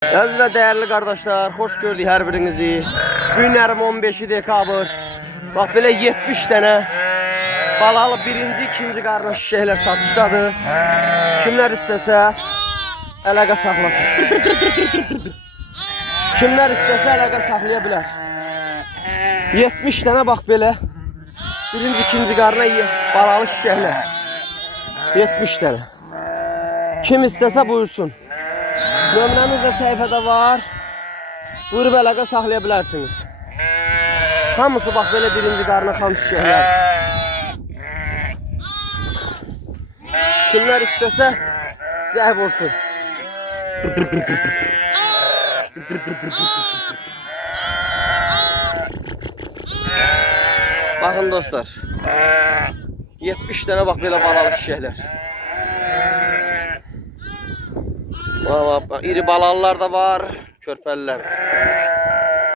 Əziz və dəyərli qardaşlar, xoş gördük hər birinizi. Günlərim 15 dekabr. Bax belə 70 dənə balalı birinci, ikinci qarna şişəklər satışdadır. Kimlər istəsə əlaqə saxlasın. Kimlər istəsə əlaqə saxlaya bilər. 70 dənə bax belə birinci, ikinci qarna balalı şişəklər. 70 dənə. Kim istəsə buyursun. Nömrəmiz də səhifədə var. Buyurub əlaqə saxlaya bilərsiniz. Hamısı bax belə birinci qarna xam şişəklər. Kimlər istəsə zəh vursun. Baxın dostlar. 70 dənə bax belə balalı şişəklər. Bak, iri balalılar da var, körpəliler.